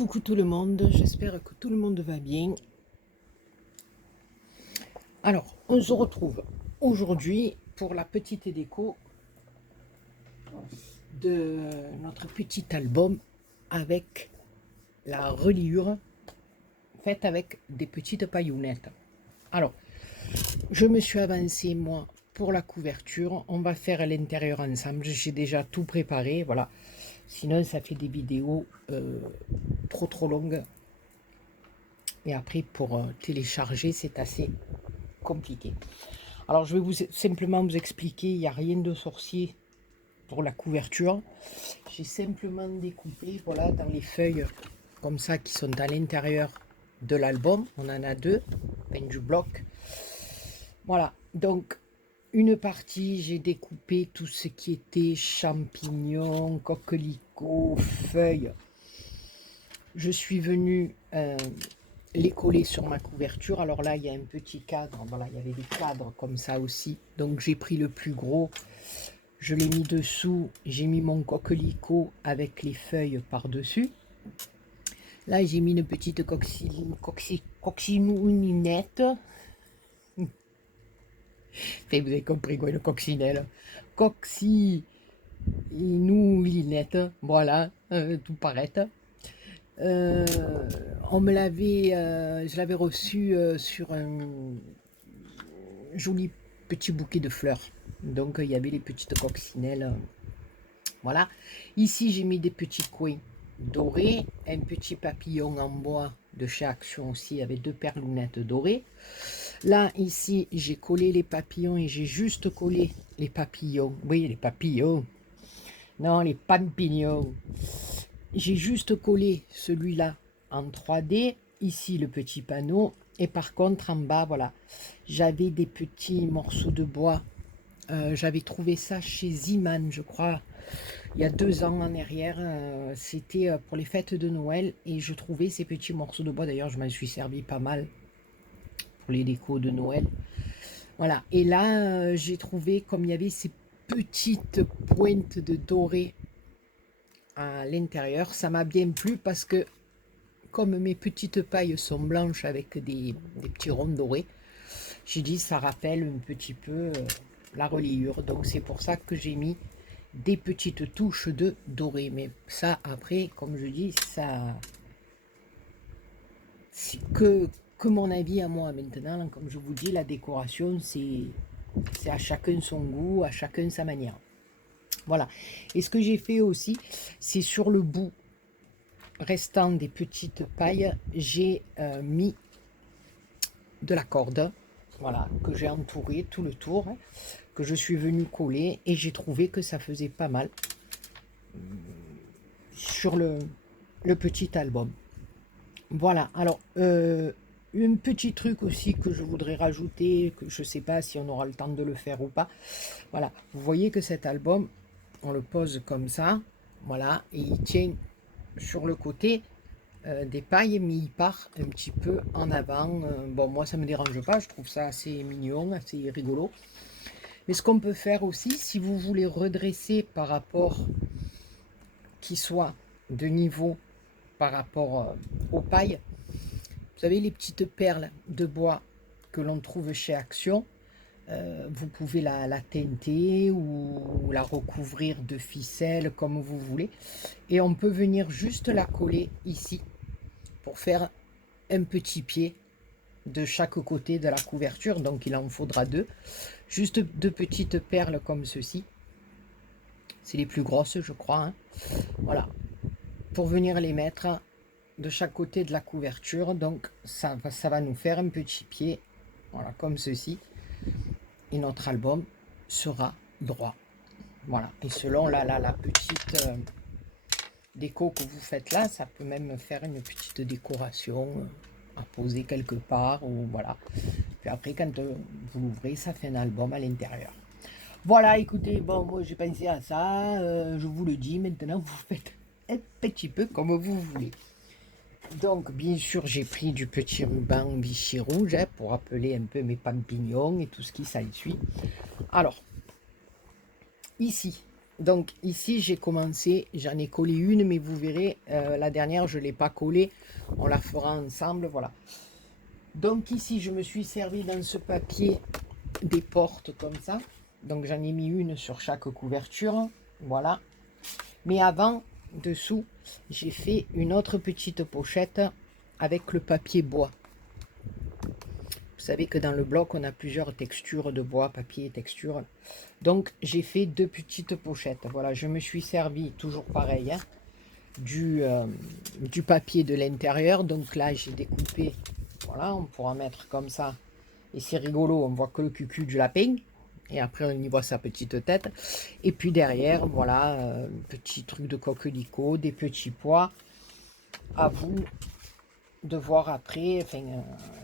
Coucou tout le monde, j'espère que tout le monde va bien. Alors, on se retrouve aujourd'hui pour la petite déco de notre petit album avec la reliure faite avec des petites paillonnettes. Alors, je me suis avancée moi pour la couverture, on va faire l'intérieur ensemble, j'ai déjà tout préparé, voilà. Sinon ça fait des vidéos trop longues. Et après, pour télécharger, c'est assez compliqué. Alors, je vais simplement vous expliquer, il n'y a rien de sorcier pour la couverture. J'ai simplement découpé, voilà, dans les feuilles comme ça qui sont à l'intérieur de l'album. On en a deux, du bloc. Voilà, donc une partie, j'ai découpé tout ce qui était champignons, coquelicots, feuilles. Je suis venue les coller sur ma couverture. Alors là, il y a un petit cadre. Voilà, il y avait des cadres comme ça aussi. Donc j'ai pris le plus gros. Je l'ai mis dessous. J'ai mis mon coquelicot avec les feuilles par-dessus. Là, j'ai mis une petite coccinoulinette. Enfin, vous avez compris quoi, une coccinelle. Coccinoulinette. Voilà, tout paraît. On me l'avait, je l'avais reçu sur un joli petit bouquet de fleurs. Donc il y avait les petites coccinelles. Voilà. Ici j'ai mis des petits coins dorés, un petit papillon en bois de chez Action aussi avec deux perlounettes dorées. Là ici j'ai collé les papillons et j'ai juste collé les papillons. Oui, les papillons. Non, les champignons. J'ai juste collé celui-là en 3D, ici le petit panneau, et par contre en bas, voilà, j'avais des petits morceaux de bois. J'avais trouvé ça chez Ziman, je crois, il y a 2 ans en arrière. C'était pour les fêtes de Noël, et je trouvais ces petits morceaux de bois. D'ailleurs, je m'en suis servi pas mal pour les décos de Noël. Voilà, et là, j'ai trouvé comme il y avait ces petites pointes de doré à l'intérieur, ça m'a bien plu parce que comme mes petites pailles sont blanches avec des petits ronds dorés, j'ai dit ça rappelle un petit peu la reliure. Donc c'est pour ça que j'ai mis des petites touches de doré. Mais ça après, comme je dis, ça c'est que mon avis à moi maintenant. Comme je vous dis, la décoration c'est à chacun son goût, à chacun sa manière. Voilà. Et ce que j'ai fait aussi, c'est sur le bout restant des petites pailles, j'ai mis de la corde, voilà, que j'ai entouré tout le tour, hein, que je suis venu coller, et j'ai trouvé que ça faisait pas mal sur le petit album. Voilà, alors un petit truc aussi que je voudrais rajouter, que je sais pas si on aura le temps de le faire ou pas. Voilà, vous voyez que cet album, on le pose comme ça, voilà, et il tient sur le côté des pailles, mais il part un petit peu en avant. Bon, moi ça me dérange pas, je trouve ça assez mignon, assez rigolo. Mais ce qu'on peut faire aussi, si vous voulez redresser par rapport, qui soit de niveau par rapport aux pailles, vous savez les petites perles de bois que l'on trouve chez Action, vous pouvez la teinter ou la recouvrir de ficelle comme vous voulez. Et on peut venir juste la coller ici pour faire un petit pied de chaque côté de la couverture. Donc il en faudra deux. Juste deux petites perles comme ceci. C'est les plus grosses, je crois. Hein. Voilà. Pour venir les mettre de chaque côté de la couverture. Donc ça va nous faire un petit pied. Voilà, comme ceci. Et notre album sera droit. Voilà. Et selon la petite déco que vous faites là, ça peut même faire une petite décoration à poser quelque part. Ou voilà. Puis après, quand vous l'ouvrez, ça fait un album à l'intérieur. Voilà, écoutez, bon, moi j'ai pensé à ça. Je vous le dis, maintenant vous faites un petit peu comme vous voulez. Donc, bien sûr, j'ai pris du petit ruban Vichy rouge hein, pour appeler un peu mes champignons et tout ce qui s'ensuit. Alors, ici, Donc ici j'ai commencé, j'en ai collé une, mais vous verrez, la dernière je ne l'ai pas collée, on la fera ensemble, voilà. Donc ici je me suis servi dans ce papier des portes comme ça, donc j'en ai mis une sur chaque couverture, voilà. Mais avant, dessous, j'ai fait une autre petite pochette avec le papier bois. Vous savez que dans le bloc, on a plusieurs textures de bois, papier, texture. Donc, j'ai fait deux petites pochettes. Voilà, je me suis servi, toujours pareil, hein, du papier de l'intérieur. Donc là, j'ai découpé, voilà, on pourra mettre comme ça. Et c'est rigolo, on voit que le cucu du lapin. Et après, on y voit sa petite tête. Et puis derrière, voilà, petit truc de coquelicot, des petits pois. À vous de voir après, enfin,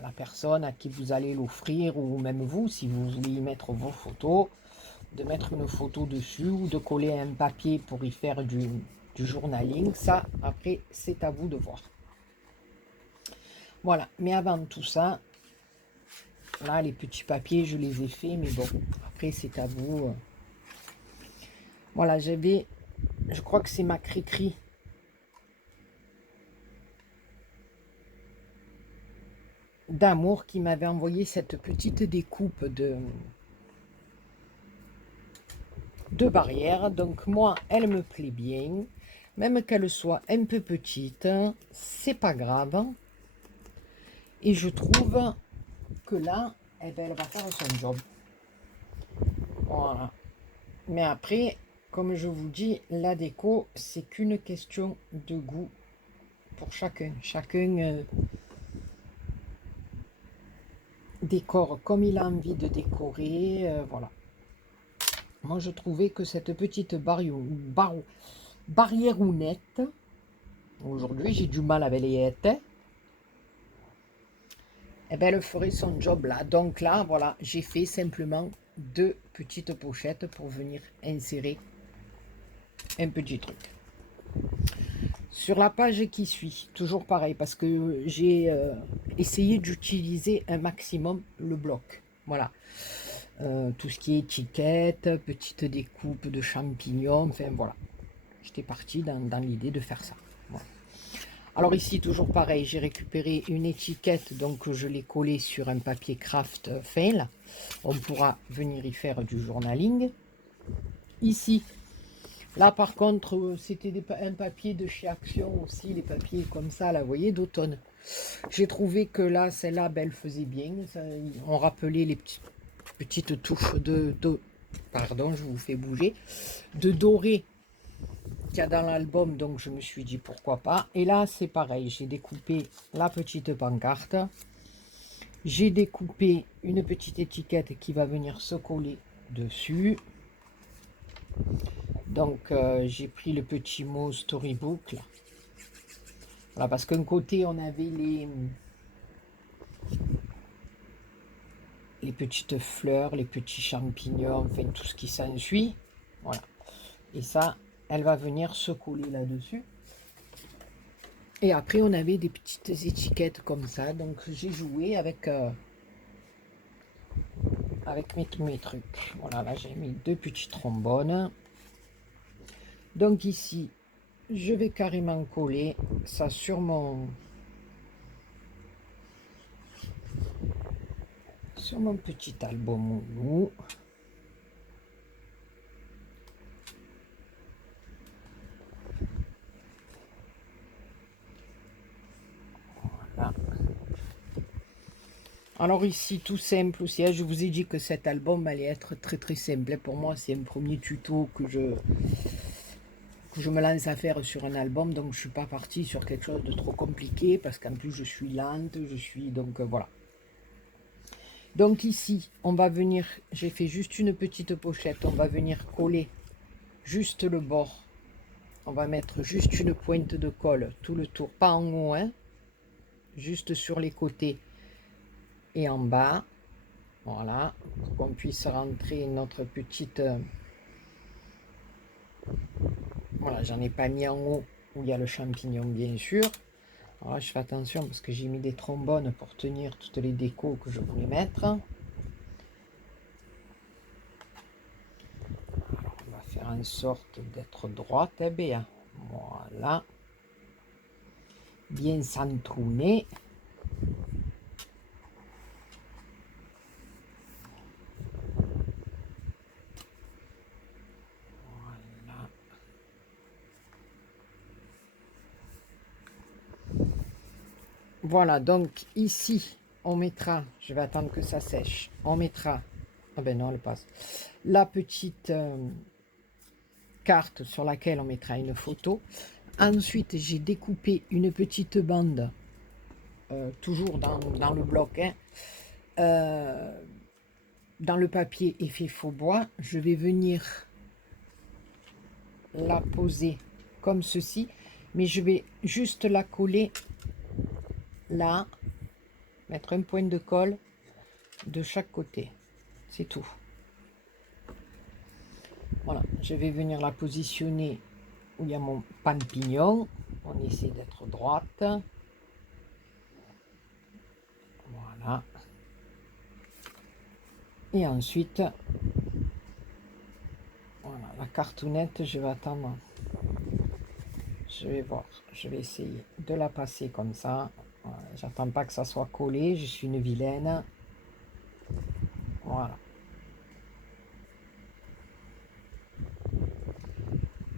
la personne à qui vous allez l'offrir, ou même vous, si vous voulez y mettre vos photos, de mettre une photo dessus ou de coller un papier pour y faire du journaling. Ça, après, c'est à vous de voir. Voilà, mais avant tout ça, là, les petits papiers, je les ai faits, mais bon, après, c'est à vous. Voilà, je crois que c'est ma Cricri d'amour qui m'avait envoyé cette petite découpe de barrière. Donc moi, elle me plaît bien, même qu'elle soit un peu petite, c'est pas grave. Et je trouve que là, eh ben, elle va faire son job. Voilà. Mais après, comme je vous dis, la déco, c'est qu'une question de goût pour chacun. Chacun décore comme il a envie de décorer. Voilà. Moi, je trouvais que cette petite barrièrounette, aujourd'hui, j'ai du mal avec les hêtes, eh ben, elle ferait son job là. Donc là, voilà, j'ai fait simplement deux petites pochettes pour venir insérer un petit truc. Sur la page qui suit, toujours pareil, parce que j'ai essayé d'utiliser un maximum le bloc. Voilà. Tout ce qui est étiquette, petite découpe de champignons, enfin voilà. J'étais parti dans l'idée de faire ça. Voilà. Alors ici, toujours pareil, j'ai récupéré une étiquette, donc je l'ai collée sur un papier craft fin. Là. On pourra venir y faire du journaling. Ici, là par contre, c'était un papier de chez Action aussi, les papiers comme ça, là, vous voyez, d'automne. J'ai trouvé que là, celle-là, ben, elle faisait bien. Ça, on rappelait les petites touches pardon, je vous fais bouger, de doré qu'il y a dans l'album, donc je me suis dit pourquoi pas. Et là, c'est pareil, j'ai découpé la petite pancarte. J'ai découpé une petite étiquette qui va venir se coller dessus. Donc, j'ai pris le petit mot Storybook. Là. Voilà, parce qu'un côté, on avait les petites fleurs, les petits champignons, enfin tout ce qui s'ensuit. Voilà. Et ça, elle va venir se coller là-dessus. Et après, on avait des petites étiquettes comme ça. Donc, j'ai joué avec mes trucs. Voilà, là, j'ai mis deux petits trombones. Donc ici, je vais carrément coller ça sur mon petit album. Voilà. Alors ici, tout simple aussi, je vous ai dit que cet album allait être très très simple. Pour moi, c'est un premier tuto que je me lance à faire sur un album, donc je ne suis pas parti sur quelque chose de trop compliqué, parce qu'en plus je suis lente, donc voilà. Donc ici, on va venir, j'ai fait juste une petite pochette, on va venir coller juste le bord. On va mettre juste une pointe de colle tout le tour, pas en haut, hein, juste sur les côtés et en bas. Voilà, pour qu'on puisse rentrer notre petite... Voilà, j'en ai pas mis en haut où il y a le champignon, bien sûr. Alors là, je fais attention parce que j'ai mis des trombones pour tenir toutes les décos que je voulais mettre. Alors, on va faire faire en sorte d'être droite, eh bien. Voilà. Bien centré. Voilà. Voilà, donc ici, on mettra, je vais attendre que ça sèche, on mettra, ah ben non, elle passe, la petite carte sur laquelle on mettra une photo. Ensuite, j'ai découpé une petite bande, toujours dans le bloc, hein, dans le papier effet faux bois. Je vais venir la poser comme ceci, mais je vais juste la coller là, mettre un point de colle de chaque côté, c'est tout. Voilà, je vais venir la positionner où il y a mon pampignon. On essaie d'être droite. Voilà. Et ensuite, voilà, la cartoonette, je vais attendre. Je vais voir, je vais essayer de la passer comme ça. Voilà, j'attends pas que ça soit collé, je suis une vilaine. Voilà.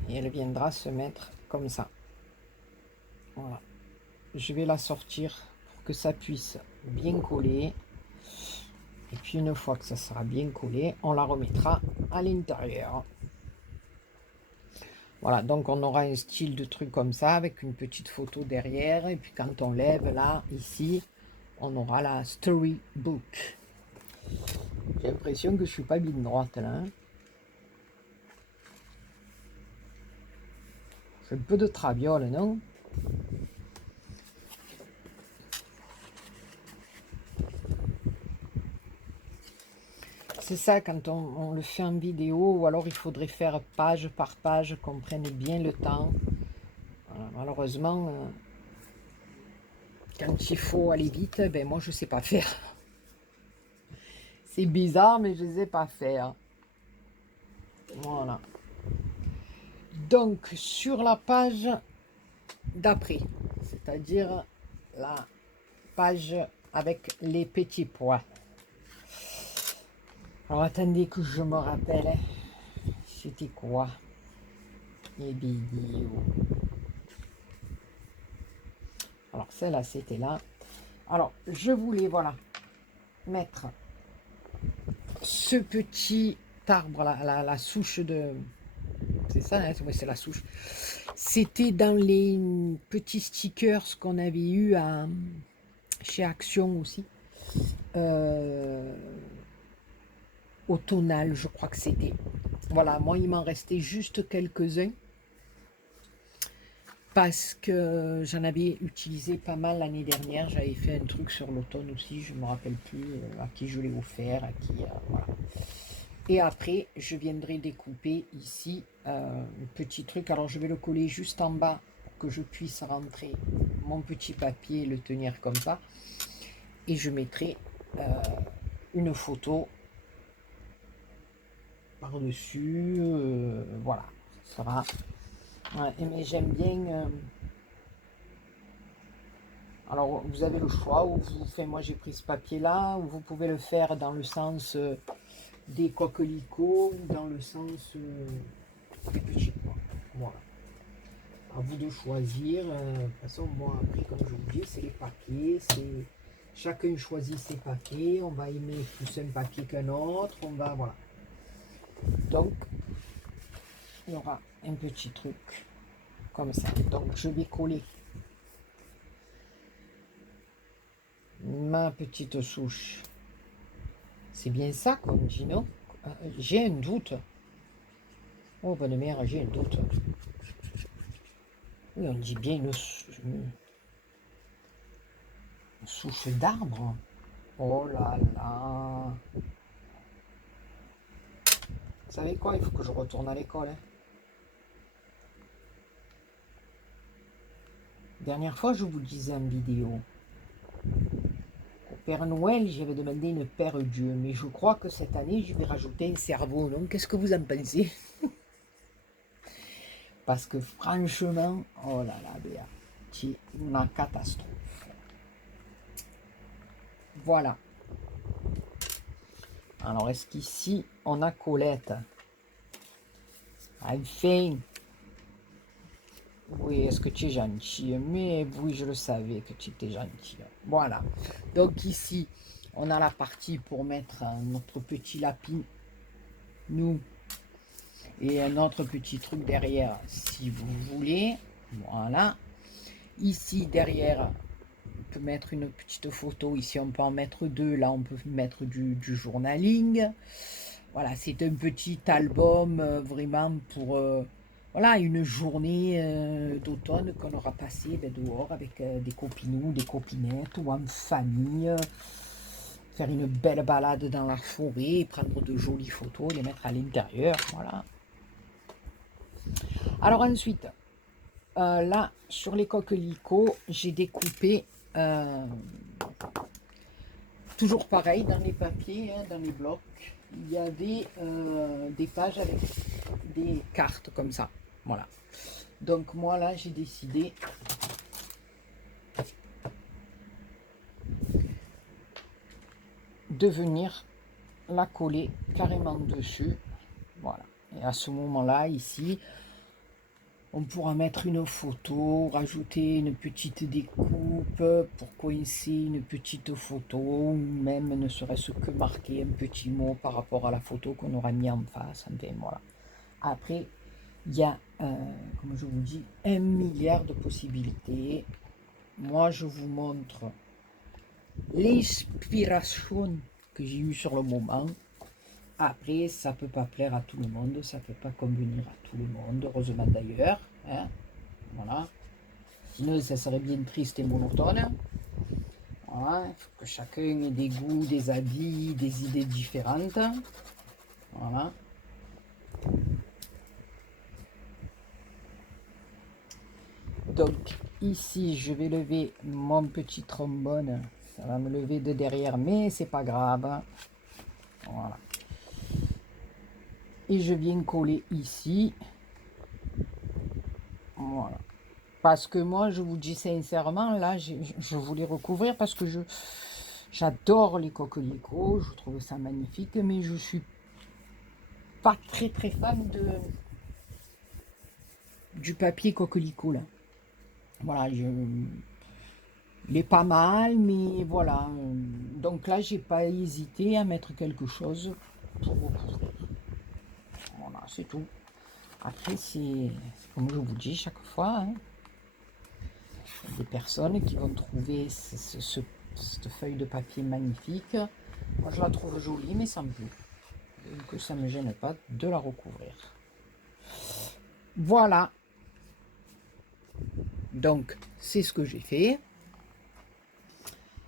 Et elle viendra se mettre comme ça. Voilà. Je vais la sortir pour que ça puisse bien coller. Et puis une fois que ça sera bien collé, on la remettra à l'intérieur. Voilà, donc on aura un style de truc comme ça, avec une petite photo derrière. Et puis quand on lève là, ici, on aura la storybook. J'ai l'impression que je suis pas bien droite là. Hein. C'est un peu de traviole, non? C'est ça, quand on le fait en vidéo, ou alors il faudrait faire page par page, qu'on prenne bien le temps. Voilà, malheureusement, quand il faut aller vite, ben moi je sais pas faire. C'est bizarre, mais je ne sais pas faire. Voilà. Donc, sur la page d'après, c'est-à-dire la page avec les petits pois. Alors, attendez que je me rappelle. Hein. C'était quoi les vidéos? Alors, celle-là, c'était là. Alors, je voulais, voilà, mettre ce petit arbre, la souche de... C'est ça, hein, c'est la souche. C'était dans les petits stickers qu'on avait eu chez Action aussi. Au tonal, je crois que c'était. Voilà, moi, il m'en restait juste quelques-uns. Parce que j'en avais utilisé pas mal l'année dernière. J'avais fait un truc sur l'automne aussi. Je ne me rappelle plus à qui je l'ai offert. À qui, voilà. Et après, je viendrai découper ici un petit truc. Alors, je vais le coller juste en bas pour que je puisse rentrer mon petit papier et le tenir comme ça. Et je mettrai une photo par-dessus. Voilà, ça sera... Ouais, mais j'aime bien... Alors, vous avez le choix. Ou vous faites, moi, j'ai pris ce papier-là. Ou vous pouvez le faire dans le sens... des coquelicots ou dans le sens des petits pois. Voilà. À vous de choisir. De toute façon, moi, après, comme je vous dis, c'est les papiers. Chacun choisit ses papiers. On va aimer plus un papier qu'un autre. On va, voilà. Donc, il y aura un petit truc comme ça. Donc, je vais coller ma petite souche. C'est bien ça qu'on dit, non? J'ai un doute. Oh, bonne mère, j'ai un doute. Oui, on dit bien une souche d'arbre. Oh là là. Vous savez quoi? Il faut que je retourne à l'école. Hein. Dernière fois, je vous disais en vidéo. Au Père Noël, j'avais demandé une paire Dieu. Mais je crois que cette année, je vais rajouter un cerveau. Donc, qu'est-ce que vous en pensez? Parce que franchement, oh là là, Béa, c'est une catastrophe. Voilà. Alors, est-ce qu'ici, on a Colette? Enfin. Oui, est-ce que tu es gentil? Mais oui, je le savais que tu étais gentil. Voilà. Donc ici, on a la partie pour mettre notre petit lapin, nous, et un autre petit truc derrière, si vous voulez. Voilà. Ici, derrière, on peut mettre une petite photo. Ici, on peut en mettre deux. Là, on peut mettre du journaling. Voilà, c'est un petit album vraiment pour voilà, une journée d'automne qu'on aura passé dehors avec des copinous, des copinettes ou en famille. Faire une belle balade dans la forêt, prendre de jolies photos, les mettre à l'intérieur. Voilà. Alors ensuite, là, sur les coquelicots, j'ai découpé, toujours pareil, dans les papiers, hein, dans les blocs, il y avait des pages avec des cartes comme ça. Voilà. Donc moi, là, j'ai décidé de venir la coller carrément dessus. Voilà. Et à ce moment-là, ici, on pourra mettre une photo, rajouter une petite découpe pour coincer une petite photo, ou même ne serait-ce que marquer un petit mot par rapport à la photo qu'on aura mis en face. Enfin, voilà. Après, il y a, comme je vous dis, 1 milliard de possibilités. Moi, je vous montre l'inspiration que j'ai eue sur le moment. Après, ça ne peut pas plaire à tout le monde, ça ne peut pas convenir à tout le monde, heureusement d'ailleurs. Hein, voilà. Sinon, ça serait bien triste et monotone. Voilà. Il faut que chacun ait des goûts, des habits, des idées différentes. Voilà. Donc, ici, je vais lever mon petit trombone. Ça va me lever de derrière, mais c'est pas grave. Voilà. Et je viens coller ici. Voilà. Parce que moi, je vous dis sincèrement, là, je voulais recouvrir parce que j'adore les coquelicots, je trouve ça magnifique, mais je suis pas très très fan du papier coquelicot, là. Voilà, il est pas mal, mais voilà. Donc là, j'ai pas hésité à mettre quelque chose pour recouvrir. Voilà, c'est tout. Après, c'est comme je vous dis chaque fois, hein, des personnes qui vont trouver cette feuille de papier magnifique. Moi, je la trouve jolie, mais sans plus. Donc, ça ne me gêne pas de la recouvrir. Voilà. Donc, c'est ce que j'ai fait.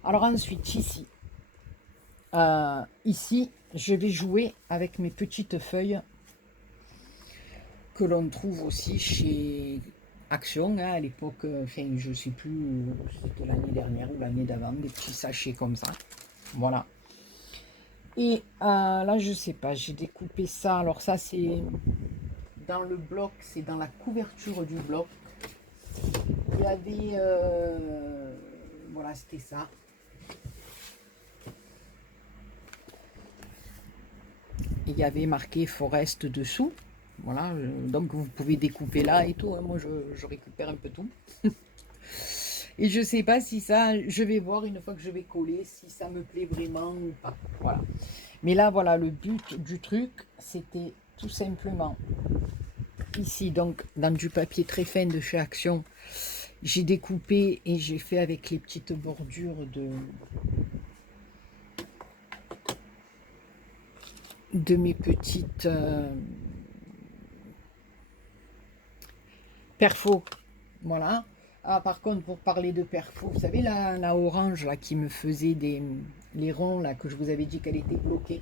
Alors ensuite, ici, je vais jouer avec mes petites feuilles que l'on trouve aussi chez Action, hein, à l'époque, enfin, je ne sais plus, c'était l'année dernière ou l'année d'avant, des petits sachets comme ça. Voilà. Et là, je sais pas, j'ai découpé ça. Alors ça, c'est dans le bloc, c'est dans la couverture du bloc. Il y avait, voilà, c'était ça. Il y avait marqué Forest dessous. Voilà, donc vous pouvez découper là et tout. Hein. Moi, je récupère un peu tout. Et je sais pas si ça, je vais voir une fois que je vais coller, si ça me plaît vraiment ou pas. Voilà. Mais là, voilà, le but du truc, c'était tout simplement ici, donc dans du papier très fin de chez Action, j'ai découpé et j'ai fait avec les petites bordures de mes petites perfos. Voilà. Ah, par contre, pour parler de perfos, vous savez, la orange là, qui me faisait les ronds, là, que je vous avais dit qu'elle était bloquée.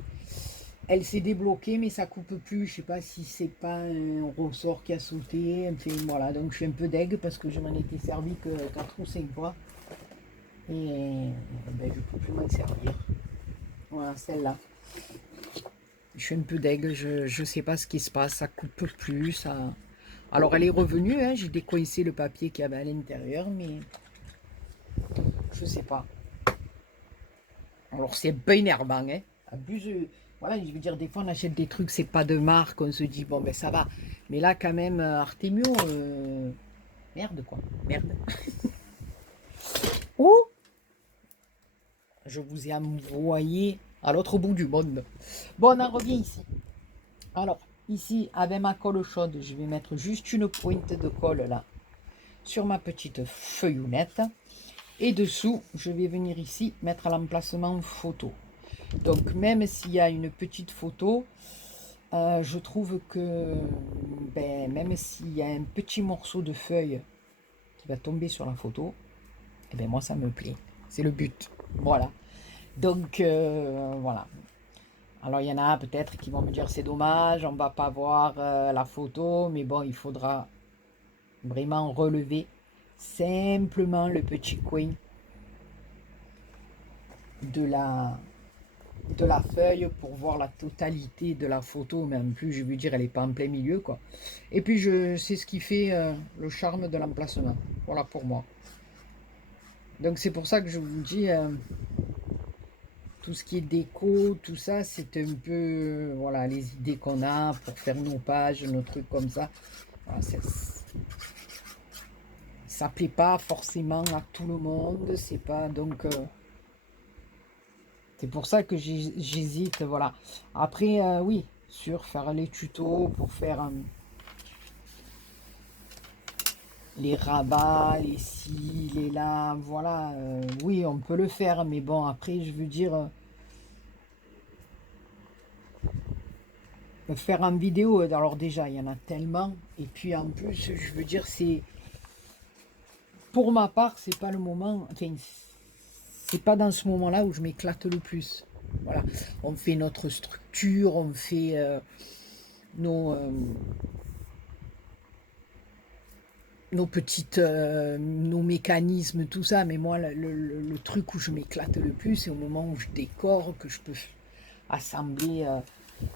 Elle s'est débloquée, mais ça coupe plus. Je sais pas si c'est pas un ressort qui a sauté. Enfin, voilà, donc je suis un peu deg parce que je m'en étais servi que 4 ou 5 fois. Et ben, je peux plus m'en servir. Voilà, celle-là. Je suis un peu deg, je sais pas ce qui se passe, ça coupe plus, ça. Alors elle est revenue, hein, j'ai décoincé le papier qu'il y avait à l'intérieur, mais je sais pas. Alors c'est un peu énervant, hein. Abuse, voilà, je veux dire, des fois on achète des trucs, c'est pas de marque, on se dit bon ben ça va. Mais là quand même, Artemio, merde quoi, merde. Oh, je vous ai envoyé à l'autre bout du monde. Bon, on en revient ici. Alors, ici, avec ma colle chaude, je vais mettre juste une pointe de colle là, sur ma petite feuillonnette. Et dessous, je vais venir ici mettre l'emplacement photo. Donc, même s'il y a une petite photo, je trouve que ben, même s'il y a un petit morceau de feuille qui va tomber sur la photo, eh ben, moi, ça me plaît. C'est le but. Voilà. Donc, voilà. Alors, il y en a peut-être qui vont me dire c'est dommage, on ne va pas voir la photo, mais bon, il faudra vraiment relever simplement le petit coin de la feuille pour voir la totalité de la photo, mais en plus, je veux dire, elle n'est pas en plein milieu, quoi. Et puis, c'est ce qui fait le charme de l'emplacement. Voilà pour moi. Donc, c'est pour ça que je vous dis, tout ce qui est déco, tout ça, c'est un peu, voilà, les idées qu'on a pour faire nos pages, nos trucs comme ça. Voilà, ça plaît pas forcément à tout le monde, c'est pas, donc... c'est pour ça que j'hésite, voilà. Après, oui, sur faire les tutos pour faire les rabats, les ci, les là, voilà. Oui, on peut le faire, mais bon, après, je veux dire, faire en vidéo, alors déjà, il y en a tellement. Et puis en plus, je veux dire, c'est... Pour ma part, c'est pas le moment... Enfin, c'est pas dans ce moment-là où je m'éclate le plus. Voilà. On fait notre structure, on fait nos... nos petites, nos mécanismes, tout ça. Mais moi, le truc où je m'éclate le plus, c'est au moment où je décore, que je peux assembler,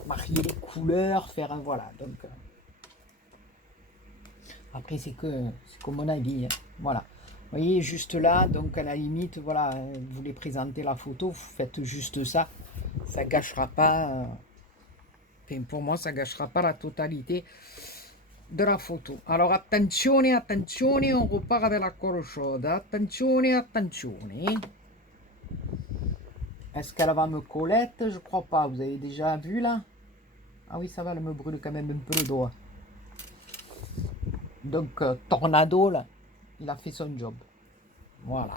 marier les couleurs, faire un voilà. Donc après, c'est que mon avis, hein. Voilà. Vous voyez, juste là, donc à la limite, voilà, vous voulez présenter la photo, vous faites juste ça. Ça gâchera pas. Enfin, pour moi, ça gâchera pas la totalité de la photo. Alors attenzione, attenzione, on repart avec la colle chaude. Attenzione, attenzione. Est-ce qu'elle va me collette? Je crois pas. Vous avez déjà vu là? Ah oui, ça va, elle me brûle quand même un peu le doigt. Donc, Tornado, là, il a fait son job. Voilà.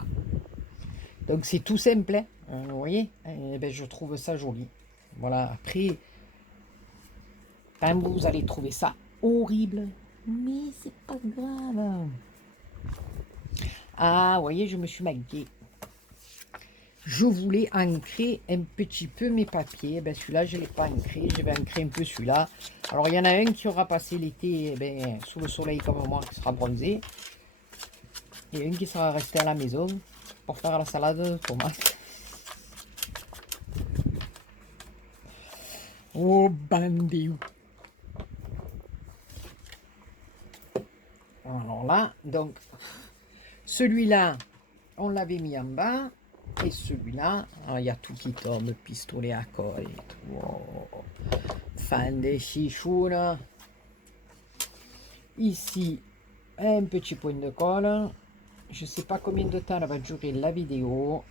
Donc, c'est tout simple, hein. Vous voyez? Et ben, je trouve ça joli. Voilà. Après, vous allez trouver ça horrible. Mais c'est pas grave. Ah, vous voyez, je me suis maquillée. Je voulais ancrer un petit peu mes papiers. Ben, celui-là, je ne l'ai pas ancré. Je vais ancrer un peu celui-là. Alors, il y en a un qui aura passé l'été ben, sous le soleil comme moi, qui sera bronzé. Et un qui sera resté à la maison pour faire la salade de tomates. Oh, bandit. Alors là, donc, celui-là, on l'avait mis en bas. Et celui-là, il y a tout qui tombe, pistolet à colle et tout. Oh, fan des chichounes. Ici, un petit point de colle. Je ne sais pas combien de temps elle va durer la vidéo.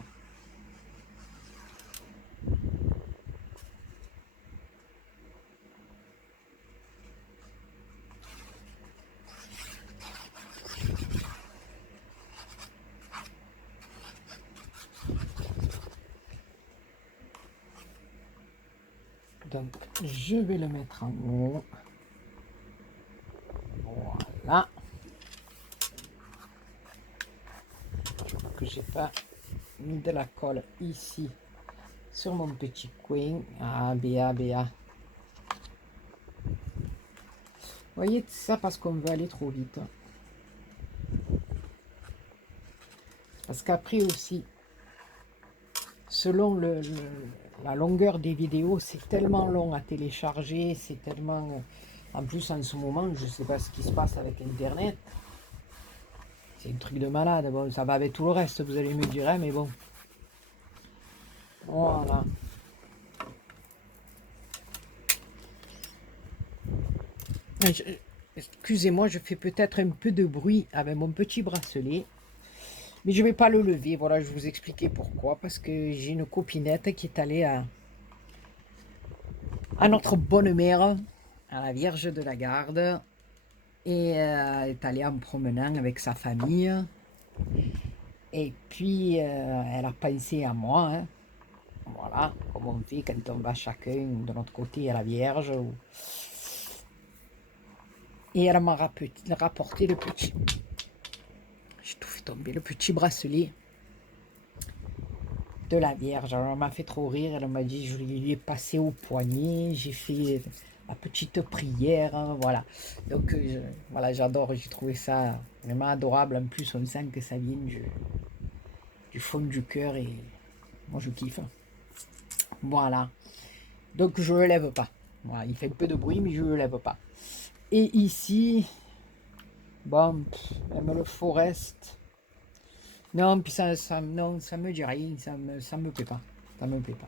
Donc, je vais le mettre en haut. Voilà. Que j'ai pas mis de la colle ici sur mon petit coin. Ah, Béa, Béa. Vous voyez, ça parce qu'on veut aller trop vite. Parce qu'après aussi, selon la longueur des vidéos, c'est tellement long à télécharger, c'est tellement... En plus, en ce moment, je sais pas ce qui se passe avec Internet. C'est un truc de malade. Bon, ça va avec tout le reste, vous allez me dire, hein, mais bon. Voilà. Excusez-moi, je fais peut-être un peu de bruit avec mon petit bracelet. Mais je ne vais pas le lever. Voilà, je vais vous expliquer pourquoi. Parce que j'ai une copinette qui est allée à notre bonne mère, à la Vierge de la Garde. Et est allée en promenant avec sa famille. Et puis, elle a pensé à moi. Hein. Voilà, comme on fait quand on va chacun de notre côté à la Vierge. Et elle m'a rapporté le petit... J'ai tout fait tomber, le petit bracelet de la Vierge. Alors, elle m'a fait trop rire. Elle m'a dit, je lui ai passé au poignet. J'ai fait la petite prière. Hein, voilà. Donc, voilà, j'adore. J'ai trouvé ça vraiment adorable. En plus, on sent que ça vient du fond du cœur. Et moi, je kiffe. Voilà. Donc, je ne le lève pas. Voilà, il fait un peu de bruit, mais je ne le lève pas. Et ici, bon, même le forest. Non, puis non, ça me dit rien, ça me plaît pas. Ça me plaît pas.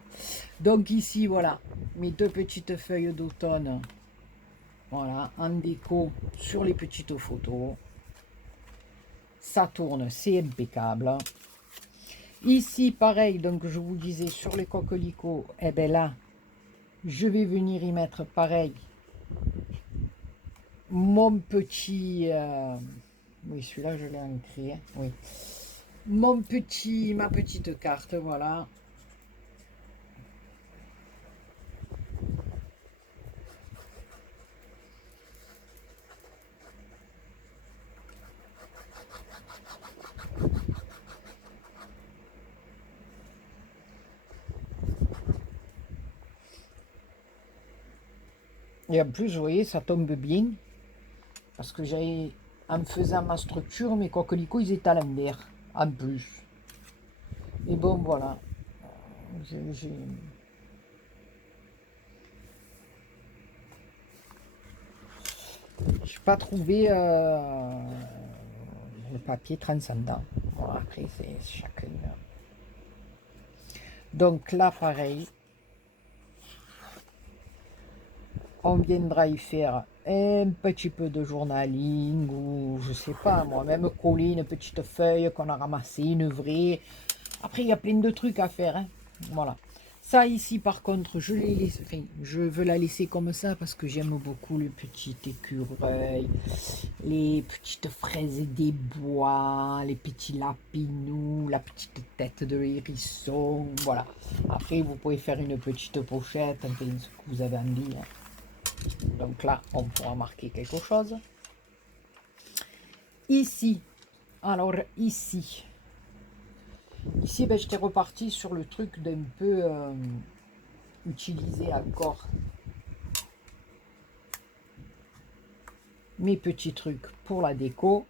Donc ici, voilà, mes deux petites feuilles d'automne. Voilà, en déco sur les petites photos. Ça tourne, c'est impeccable. Ici, pareil, donc je vous disais sur les coquelicots, et bien là, je vais venir y mettre pareil mon petit... oui, celui-là, je l'ai écrit, hein, oui. Ma petite carte, voilà. Et en plus, vous voyez, ça tombe bien. Parce que j'avais, en faisant ma structure, mes coquelicots, ils étaient à l'envers. En plus. Et bon, voilà. J'ai pas trouvé le papier transcendant. Bon, après, c'est chacun. Donc là, pareil. On viendra y faire un petit peu de journaling ou je sais pas moi, même coller une petite feuille qu'on a ramassée, une vraie. Après, il y a plein de trucs à faire. Hein. Voilà. Ça ici, par contre, je l'ai laissé. Enfin, je veux la laisser comme ça parce que j'aime beaucoup le petit écureuil, les petites fraises des bois, les petits lapinous, la petite tête de hérisson. Voilà. Après, vous pouvez faire une petite pochette, enfin, ce que vous avez envie. Hein. Donc là, on pourra marquer quelque chose. Ici, alors ici, ben, j'étais reparti sur le truc d'un peu utiliser encore mes petits trucs pour la déco.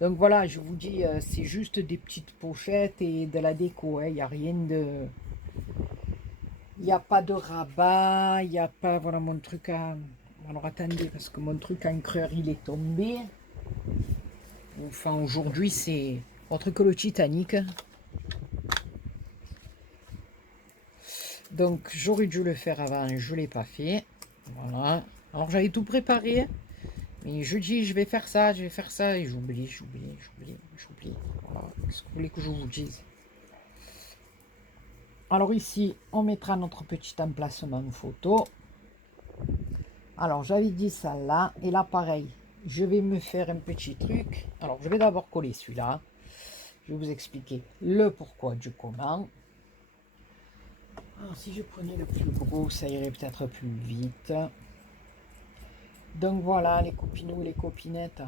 Donc voilà, je vous dis, c'est juste des petites pochettes et de la déco. Il n'y a rien de... Il n'y a pas de rabat, il n'y a pas... Voilà mon truc à... Alors attendez, parce que mon truc à encreur, il est tombé. Enfin, aujourd'hui, c'est autre que le Titanic. Donc, j'aurais dû le faire avant, je ne l'ai pas fait. Voilà. Alors, j'avais tout préparé. Mais je dis, je vais faire ça, et j'oublie. Voilà. Qu'est-ce que vous voulez que je vous dise? Alors ici, on mettra notre petit emplacement photo. Alors, j'avais dit ça là. Et là, pareil, je vais me faire un petit truc. Alors, je vais d'abord coller celui-là. Je vais vous expliquer le pourquoi du comment. Alors, si je prenais le plus gros, ça irait peut-être plus vite. Donc voilà, les copinous, les copinettes.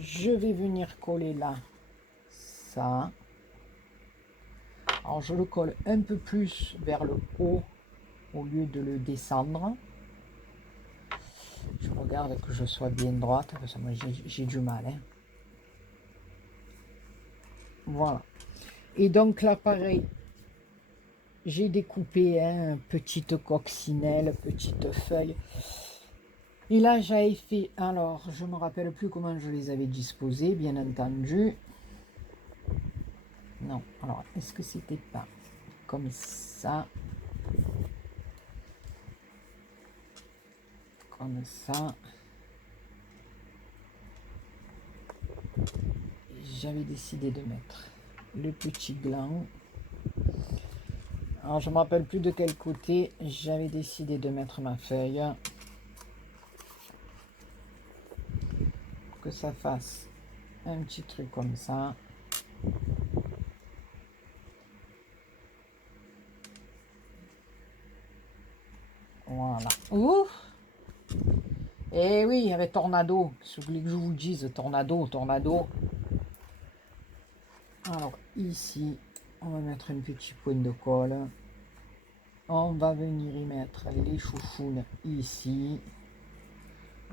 Je vais venir coller là, ça. Alors je le colle un peu plus vers le haut au lieu de le descendre. Je regarde que je sois bien droite, parce que moi j'ai du mal. Hein. Voilà. Et donc là, pareil, j'ai découpé petite coccinelle, petite feuille. Et là, j'avais fait, alors, je ne me rappelle plus comment je les avais disposées, bien entendu. Non, alors, est-ce que c'était pas comme ça? Comme ça. J'avais décidé de mettre le petit gland. Alors, je ne me rappelle plus de quel côté j'avais décidé de mettre ma feuille. Pour que ça fasse un petit truc comme ça. Voilà. Ouf! Eh oui, il y avait tornado. Si vous voulez que je vous dise, tornado, tornado. Alors, ici, on va mettre un petit point de colle. On va venir y mettre les chouchounes ici.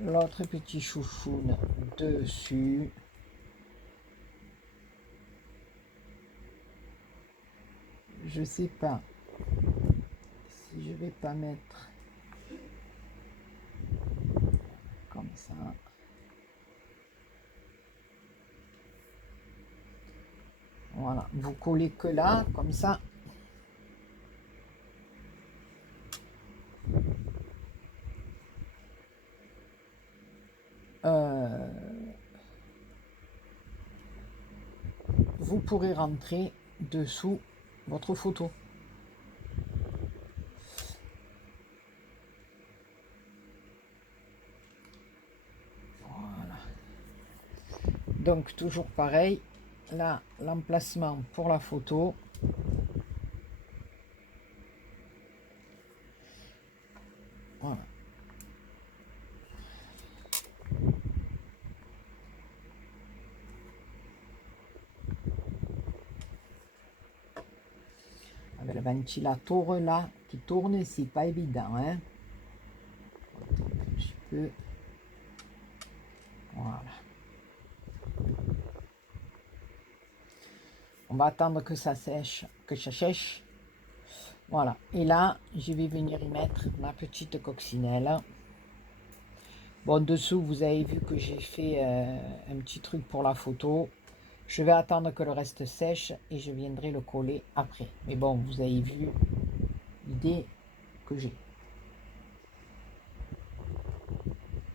L'autre petit chouchoune dessus. Je sais pas si je vais pas mettre comme ça. Voilà, vous collez que là, comme ça. Vous pourrez rentrer dessous votre photo. Voilà. Donc toujours pareil, là l'emplacement pour la photo. Voilà. Avec le ventilateur là qui tourne, c'est pas évident, hein. Un petit peu. Voilà. On va attendre que ça sèche, que ça sèche. Voilà. Et là, je vais venir y mettre ma petite coccinelle. Bon, dessous, vous avez vu que j'ai fait un petit truc pour la photo. Je vais attendre que le reste sèche et je viendrai le coller après. Mais bon, vous avez vu l'idée que j'ai.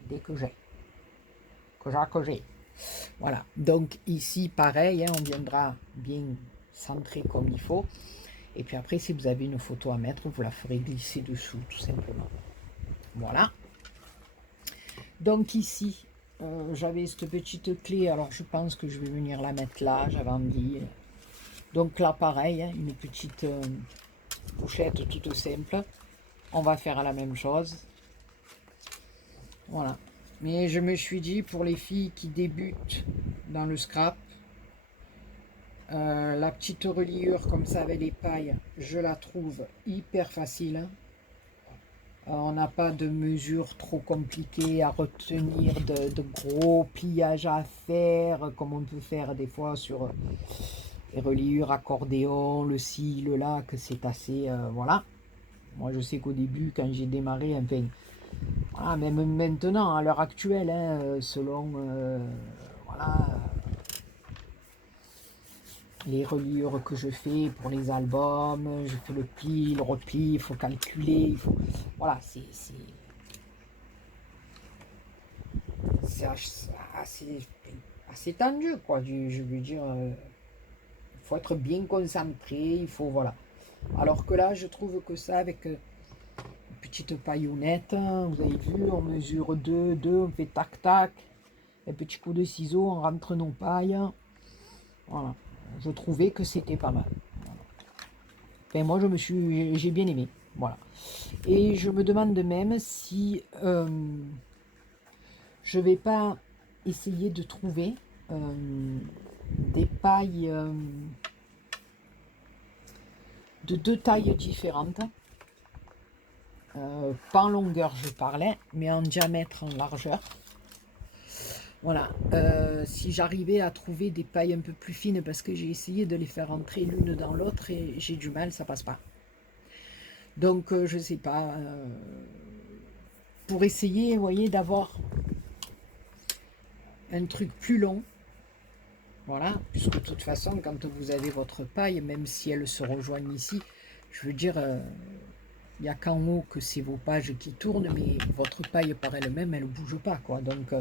L'idée que j'ai. Que j'ai. Voilà. Donc ici, pareil, hein, on viendra bien centrer comme il faut. Et puis après, si vous avez une photo à mettre, vous la ferez glisser dessous, tout simplement. Voilà. Donc ici, j'avais cette petite clé. Alors je pense que je vais venir la mettre là, j'avais envie. Donc là, pareil, hein, une petite pochette toute simple. On va faire la même chose. Voilà. Mais je me suis dit, pour les filles qui débutent dans le scrap, la petite reliure comme ça avec les pailles, je la trouve hyper facile. On n'a pas de mesures trop compliquées à retenir, de gros pliages à faire, comme on peut faire des fois sur les reliures, accordéon, le ci, le là, que c'est assez... voilà. Moi, je sais qu'au début, quand j'ai démarré, enfin, voilà, même maintenant, à l'heure actuelle, hein, selon voilà, les reliures que je fais pour les albums, je fais le pli, le repli, il faut calculer, il faut... Voilà, c'est assez tendu, quoi. Je veux dire, il faut être bien concentré, il faut, voilà. Alors que là, je trouve que ça, avec une petite paillonnette, hein, vous avez vu, on mesure 2, on fait tac-tac, un petit coup de ciseau, on rentre nos pailles. Voilà, je trouvais que c'était pas mal. Voilà. Enfin, moi, j'ai bien aimé. Voilà. Et je me demande même si je vais pas essayer de trouver des pailles de 2 tailles différentes. Pas en longueur, je parlais, mais en diamètre, en largeur. Voilà, si j'arrivais à trouver des pailles un peu plus fines, parce que j'ai essayé de les faire entrer l'une dans l'autre et j'ai du mal, ça passe pas. Donc, je sais pas, pour essayer, vous voyez, d'avoir un truc plus long, voilà, puisque de toute façon, quand vous avez votre paille, même si elles se rejoignent ici, je veux dire, il n'y a qu'en haut que c'est vos pages qui tournent, mais votre paille par elle-même, elle ne bouge pas, quoi. Donc,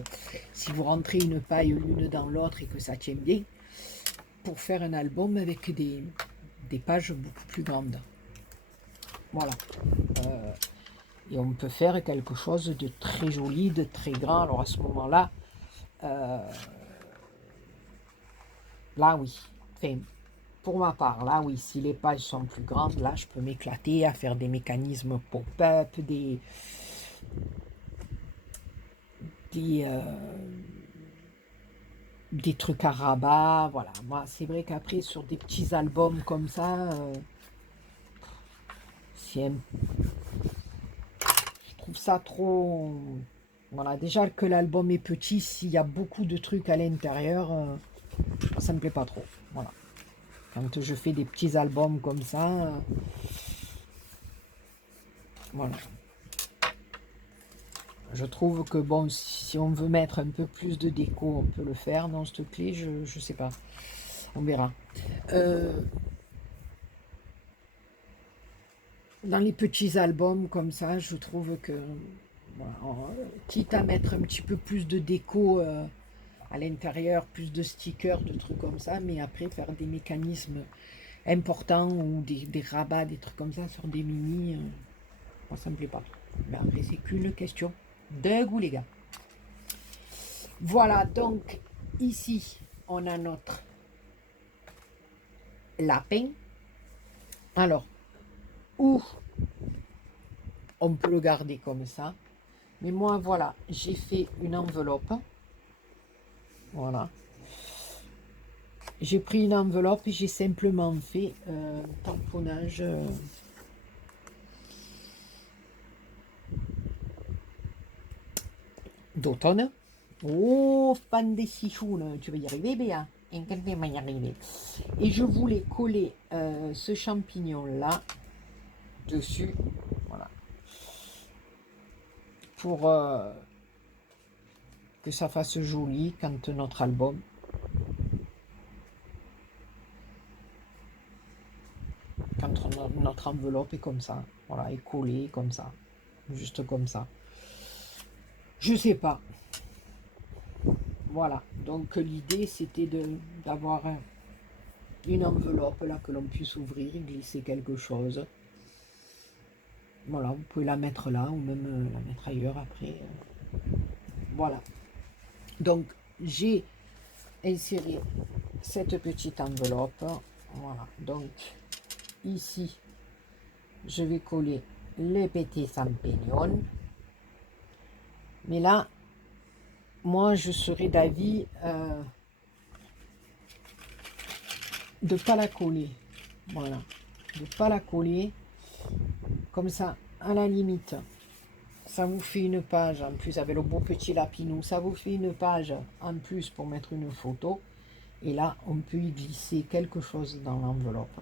si vous rentrez une paille l'une dans l'autre et que ça tient bien, pour faire un album avec des pages beaucoup plus grandes. Voilà. Et on peut faire quelque chose de très joli, de très grand. Alors à ce moment-là, là oui. Enfin, pour ma part, là oui, si les pages sont plus grandes, là je peux m'éclater à faire des mécanismes pop-up, des, euh, des trucs à rabat. Voilà. Moi, c'est vrai qu'après, sur des petits albums comme ça, c'est je trouve ça trop. Voilà, déjà que l'album est petit, s'il y a beaucoup de trucs à l'intérieur, ça me plaît pas trop. Voilà. Quand je fais des petits albums comme ça, voilà. Je trouve que bon, si on veut mettre un peu plus de déco, on peut le faire dans cette clé, je sais pas. On verra. Euh, dans les petits albums comme ça, je trouve que, voilà, quitte à mettre un petit peu plus de déco à l'intérieur, plus de stickers, de trucs comme ça, mais après faire des mécanismes importants ou des rabats, des trucs comme ça sur des mini, moi ça me plaît pas. Mais après c'est qu'une question de goût les gars. Voilà, donc ici on a notre lapin. Alors, ou on peut le garder comme ça. Mais moi voilà, j'ai fait une enveloppe. Voilà. J'ai pris une enveloppe et j'ai simplement fait un tamponnage d'automne. Oh, fan des chichounes, tu vas y arriver, Béa. Va y arriver. Et je voulais coller ce champignon-là dessus. Voilà. Pour que ça fasse joli quand notre album. Quand notre enveloppe est comme ça. Voilà, est collée comme ça. Juste comme ça. Je sais pas. Voilà. Donc l'idée c'était d'avoir une enveloppe là que l'on puisse ouvrir et glisser quelque chose. Voilà, vous pouvez la mettre là ou même la mettre ailleurs après. Voilà. Donc j'ai inséré cette petite enveloppe. Voilà. Donc ici, je vais coller les petits champignons. Mais là, moi, je serais d'avis de ne pas la coller. Voilà. De ne pas la coller. Comme ça, à la limite, ça vous fait une page en plus avec le beau petit lapinou. Ça vous fait une page en plus pour mettre une photo. Et là, on peut y glisser quelque chose dans l'enveloppe.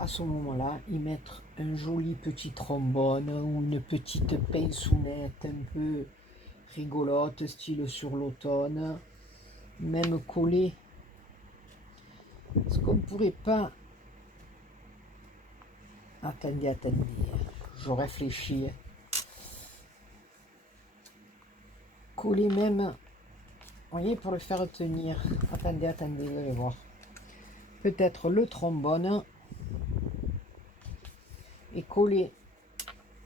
À ce moment-là, y mettre un joli petit trombone ou une petite pinceounette un peu rigolote, style sur l'automne. Même coller. Est-ce qu'on ne pourrait pas... Attendez. Je réfléchis. Coller même... Vous voyez, pour le faire tenir. Attendez, vous allez voir. Peut-être le trombone. Et coller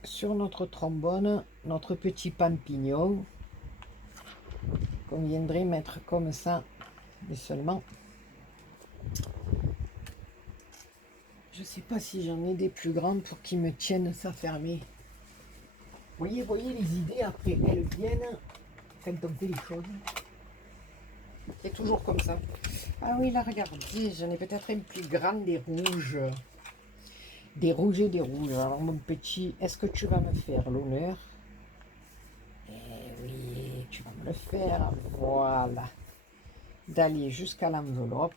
sur notre trombone notre petit pampignon. Qu'on viendrait mettre comme ça. Mais seulement... Je ne sais pas si j'en ai des plus grandes pour qu'ils me tiennent ça fermé. Voyez les idées après, elles viennent quand on fait les choses. C'est toujours comme ça. Ah oui, là, regardez, j'en ai peut-être une plus grande des rouges. Des rouges et des rouges. Alors, mon petit, est-ce que tu vas me faire l'honneur? Eh oui, tu vas me le faire, voilà, d'aller jusqu'à l'enveloppe.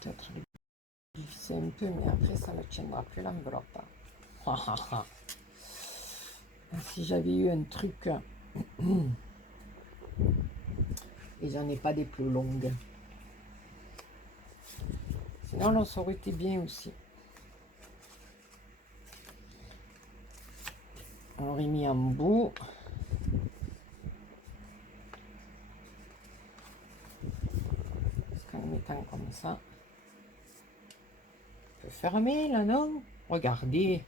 Peut-être le glisser un peu, mais après ça ne tiendra plus l'enveloppe. Si j'avais eu un truc, et j'en ai pas des plus longues. Sinon, là, ça aurait été bien aussi. On aurait mis en bout. Parce qu'en mettant comme ça, on peut fermer là, non? Regardez.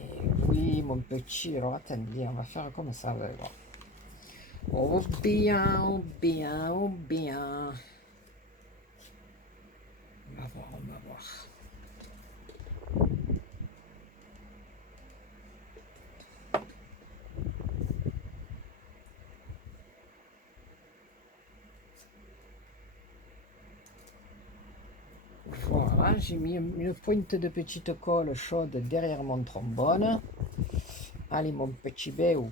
Et oui, mon petit. Alors, attendez, on va faire comme ça. Alors. Oh bien, oh bien, oh bien. On va voir, on va voir. Voilà, j'ai mis une pointe de petite colle chaude derrière mon trombone. Allez, mon petit béou.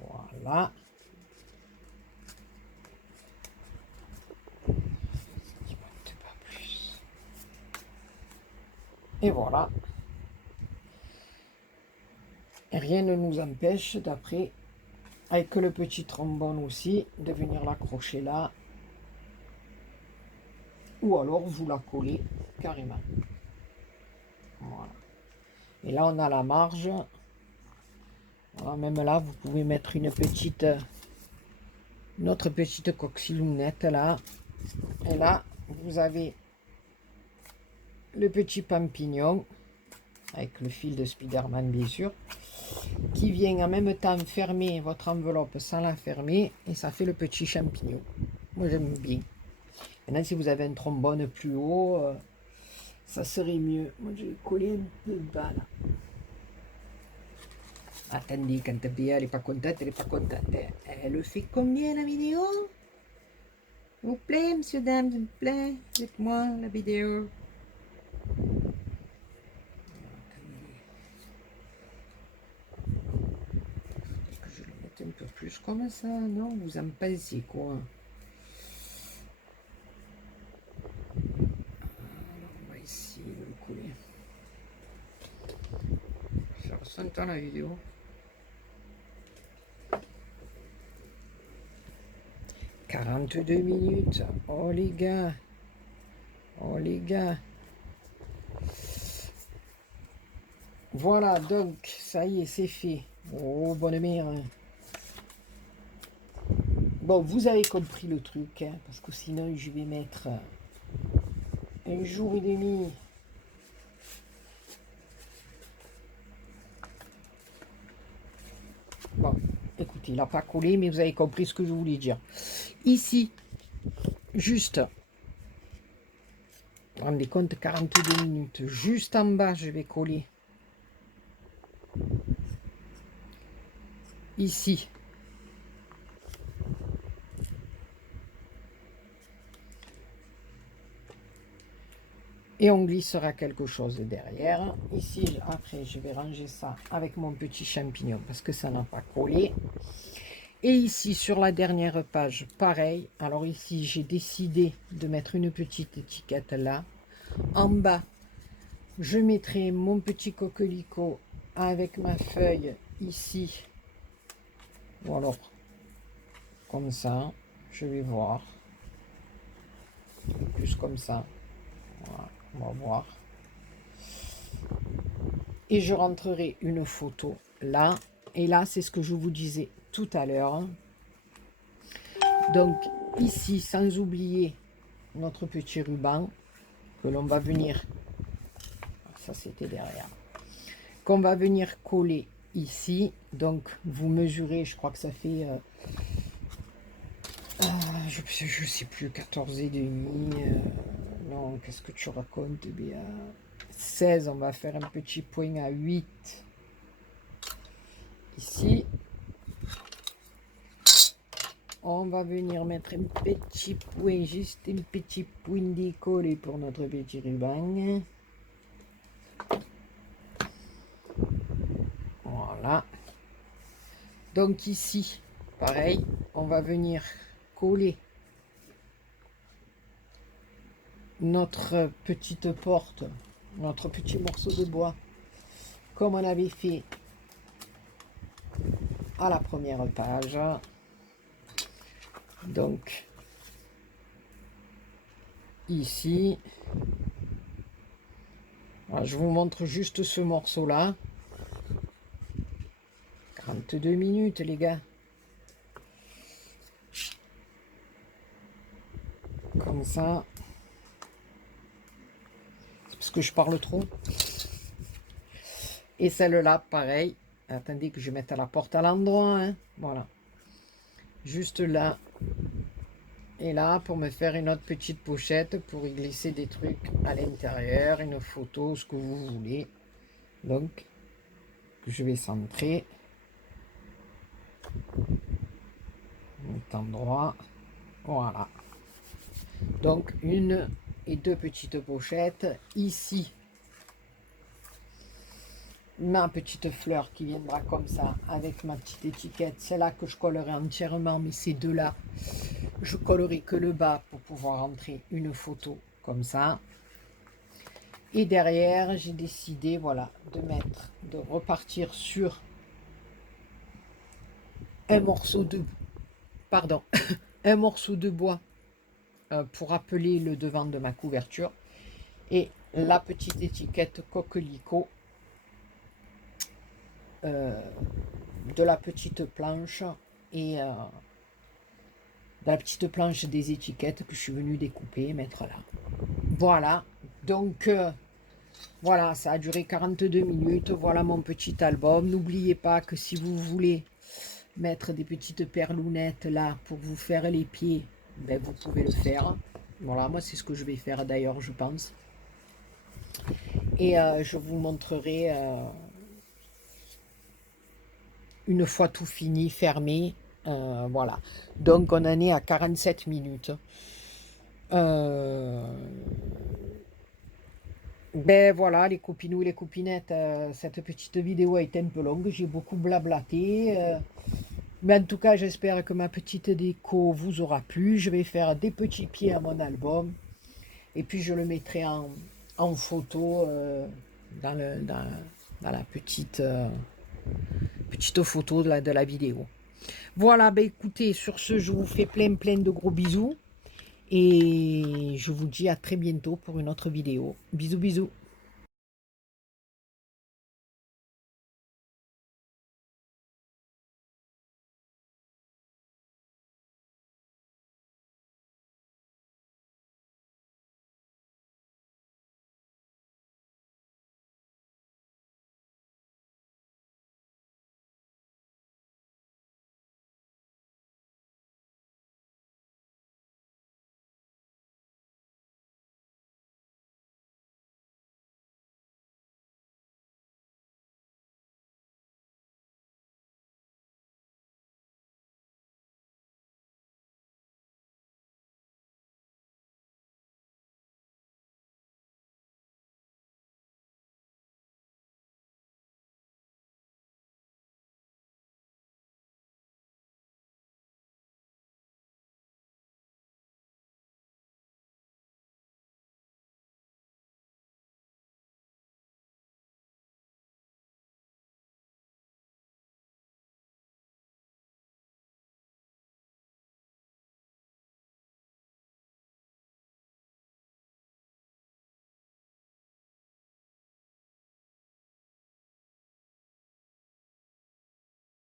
Voilà. Pas plus. Et voilà. Et rien ne nous empêche d'après, avec le petit trombone aussi, de venir l'accrocher là. Ou alors vous la collez carrément. Voilà. Et là on a la marge. Voilà, même là vous pouvez mettre une autre petite coquillonnette là. Et là vous avez le petit pampignon avec le fil de Spiderman bien sûr, qui vient en même temps fermer votre enveloppe sans la fermer, et ça fait le petit champignon. Moi j'aime bien. Maintenant si vous avez un trombone plus haut, ça serait mieux. Moi je vais coller un peu bas là. Attendez, quand Béa elle est pas contente, elle est pas contente. Elle fait combien la vidéo? S'il vous plaît, monsieur, dame, s'il vous plaît, dites-moi la vidéo. Je le mette un peu plus comme ça, non? Vous en pensez quoi? On va essayer de le coller. Ça ressemble à la vidéo. 42 minutes. Oh les gars. Oh les gars. Voilà, donc, ça y est, c'est fait. Oh, bonne mère. Bon, vous avez compris le truc, hein, parce que sinon, je vais mettre un jour et demi. Bon, écoutez, il n'a pas collé, mais vous avez compris ce que je voulais dire. Ici, juste, vous vous rendez compte, 42 minutes. Juste en bas, je vais coller. Ici. Et on glissera quelque chose derrière. Ici, après, je vais ranger ça avec mon petit champignon parce que ça n'a pas collé. Et ici, sur la dernière page, pareil. Alors ici, j'ai décidé de mettre une petite étiquette là. En bas, je mettrai mon petit coquelicot avec ma feuille ici. Ou alors, comme ça. Je vais voir. Plus comme ça. Voilà, on va voir. Et je rentrerai une photo là. Et là, c'est ce que je vous disais tout à l'heure. Donc, ici, sans oublier notre petit ruban que l'on va venir, ça c'était derrière, qu'on va venir coller ici. Donc, vous mesurez, je crois que ça fait, je sais plus, 14 et demi. Non, qu'est-ce que tu racontes? Eh bien, 16, on va faire un petit point à 8 ici. On va venir mettre un petit point, juste un petit point décollé pour notre petit ruban. Donc ici, pareil, on va venir coller notre petite porte, notre petit morceau de bois, comme on avait fait à la première page. Donc ici, voilà, je vous montre juste ce morceau là. 42 minutes les gars, comme ça, c'est parce que je parle trop. Et celle-là pareil, attendez que je mette la porte à l'endroit, hein. Voilà, juste là et là, pour me faire une autre petite pochette pour y glisser des trucs à l'intérieur, une photo, ce que vous voulez. Donc je vais centrer, cet endroit, voilà. Donc une et deux petites pochettes. Ici, ma petite fleur qui viendra comme ça avec ma petite étiquette. C'est là que je collerai entièrement, mais ces deux-là, je collerai que le bas pour pouvoir entrer une photo comme ça. Et derrière, j'ai décidé, voilà, de repartir sur un morceau de, pardon, un morceau de bois pour appeler le devant de ma couverture et la petite étiquette coquelicot de la petite planche et de la petite planche des étiquettes que je suis venu découper et mettre là. Voilà, donc voilà, ça a duré 42 minutes. Voilà mon petit album. N'oubliez pas que si vous voulez mettre des petites perlounettes là pour vous faire les pieds, ben vous pouvez le faire. Voilà, moi c'est ce que je vais faire d'ailleurs, je pense. Et je vous montrerai une fois tout fini, fermé. Voilà. Donc on en est à 47 minutes. Ben voilà, les copinous et les copinettes, cette petite vidéo a été un peu longue, j'ai beaucoup blablaté. Mais en tout cas, j'espère que ma petite déco vous aura plu. Je vais faire des petits pieds à mon album. Et puis je le mettrai en photo dans la petite photo de la vidéo. Voilà, ben écoutez, sur ce, je vous fais plein de gros bisous. Et je vous dis à très bientôt pour une autre vidéo. Bisous, bisous.